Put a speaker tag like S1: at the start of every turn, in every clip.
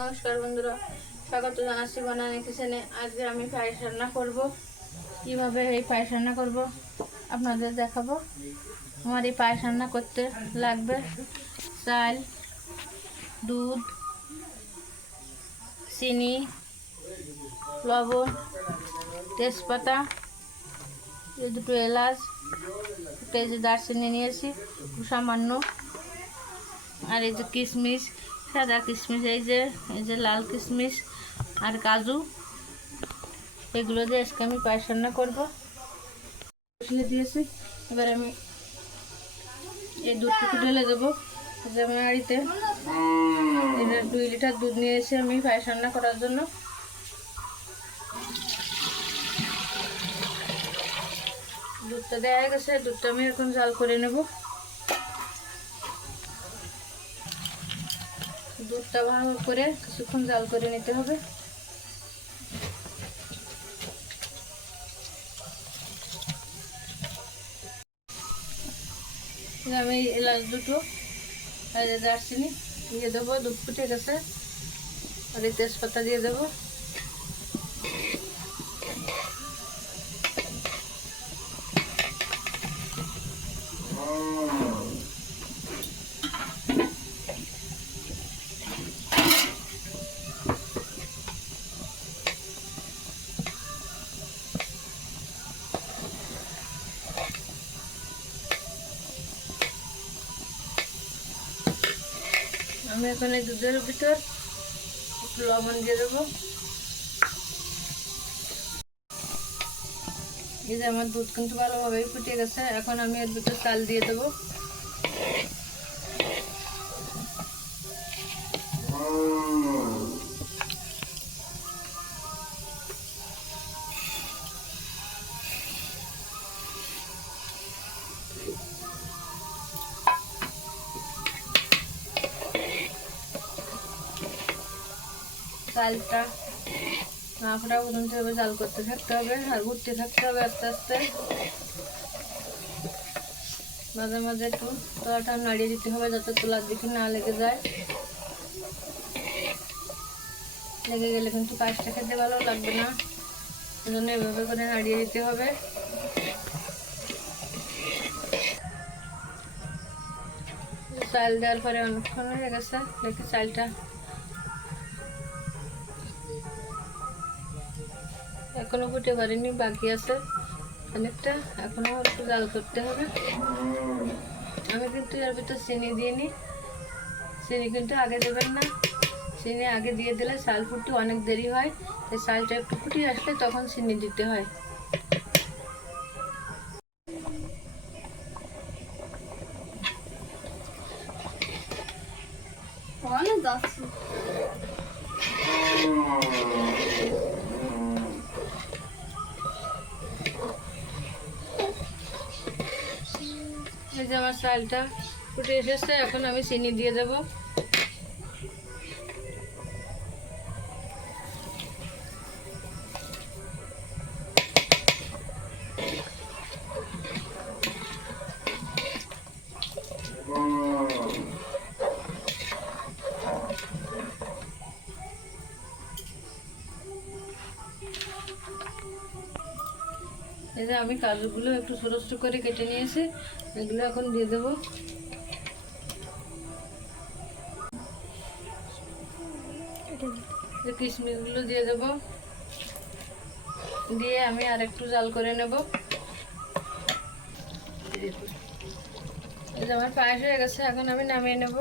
S1: নমস্কার বন্ধুরা, স্বাগত জানাচ্ছি বানানি কিচেনে আজকে আমি পায়েস রান্না করব। কীভাবে এই পায়েস রান্না করব আপনাদের দেখাবো। আমার এই পায়েস রান্না করতে লাগবে চাল, দুধ, চিনি, লবণ, তেজপাতা, এই দুটো এলাচ একটা দারচিনি নিয়েছি, সামান্য, আর এই যে কিশমিশ। সাদা কিশমিশ, এই যে এই যে লাল কিশমিশ আর কাজু, এগুলো দিয়ে আজকে আমি পায়েস রান্না করব। বসিয়ে দিয়েছি। এবার আমি এই দুধটুকু ঢেলে দেবো। যে আমি হাঁড়িতে। এটা দুই লিটার দুধ নিয়ে এসে আমি পায়েস রান্না করার জন্য। দুধটা দেওয়া হয়ে গেছে। দুধটা আমি এখন জাল করে নেব। দুধটা ভালো করে কিছুক্ষণ জাল করে নিতে হবে। আমি এলাচ দুটো দারচিনি দিয়ে দেবো, দুধ ফুটে গেছে। আর তেজপাতা দিয়ে দেবো। আমি এখন এই দুধের ভিতর একটু লবণ দিয়ে দেবো। এই যে আমার দুধ কিন্তু ভালোভাবেই ফুটে গেছে, এখন আমি এর ভিতর চাল দিয়ে দেবো। চালটা। না ফোটা পর্যন্ত হবে জাল করতে থাকতে হবে, আর ঘুরতে থাকতে হবে আস্তে আস্তে। মাঝে মাঝে একটু তোলাটা নাড়িয়ে দিতে হবে যাতে তোলার দিকে না লেগে যায়। লেগে গেলে কিন্তু কাজটা খেতে ভালো লাগবে না। সেজন্য এভাবে করে নাড়িয়ে দিতে হবে। চাল দেওয়ার পরে অনেকক্ষণ হয়ে গেছে। দেখি চালটা এখনও ফুটে পারিনি বাকি আছে অনেকটা এখনও একটু জাল করতে হবে। আমি কিন্তু এর ভিতরে চিনি দিইনি। চিনি কিন্তু আগে দেবেন না। চিনি আগে দিয়ে দিলে চাল ফুটতে অনেক দেরি হয়। এই চালটা একটু ফুটিয়ে আসলে তখন চিনি দিতে হয়।
S2: অনেক যাচ্ছে
S1: যে আমার চালটা ফুটে এসেছে এখন আমি চিনি দিয়ে দেবো। এই যে আমি কাজুগুলো একটু ছোটো ছোটো করে কেটে নিয়েছি, এগুলো এখন দিয়ে দেবো। কিশমিশগুলো দিয়ে দেবো। দিয়ে আমি আর একটু জাল করে নেব। এই যে আমার পায়েস হয়ে গেছে, এখন আমি নামিয়ে নেব।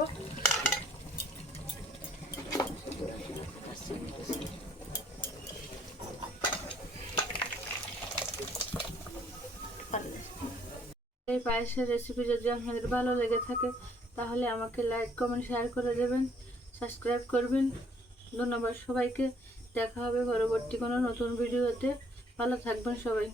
S1: এই পায়েসের রেসিপি যদি আপনাদের ভালো লেগে থাকে, তাহলে আমাকে লাইক কমেন্ট শেয়ার করে দেবেন সাবস্ক্রাইব করবেন। ধন্যবাদ সবাইকে। দেখা হবে পরবর্তী কোনো নতুন ভিডিওতে ভালো থাকবেন সবাই।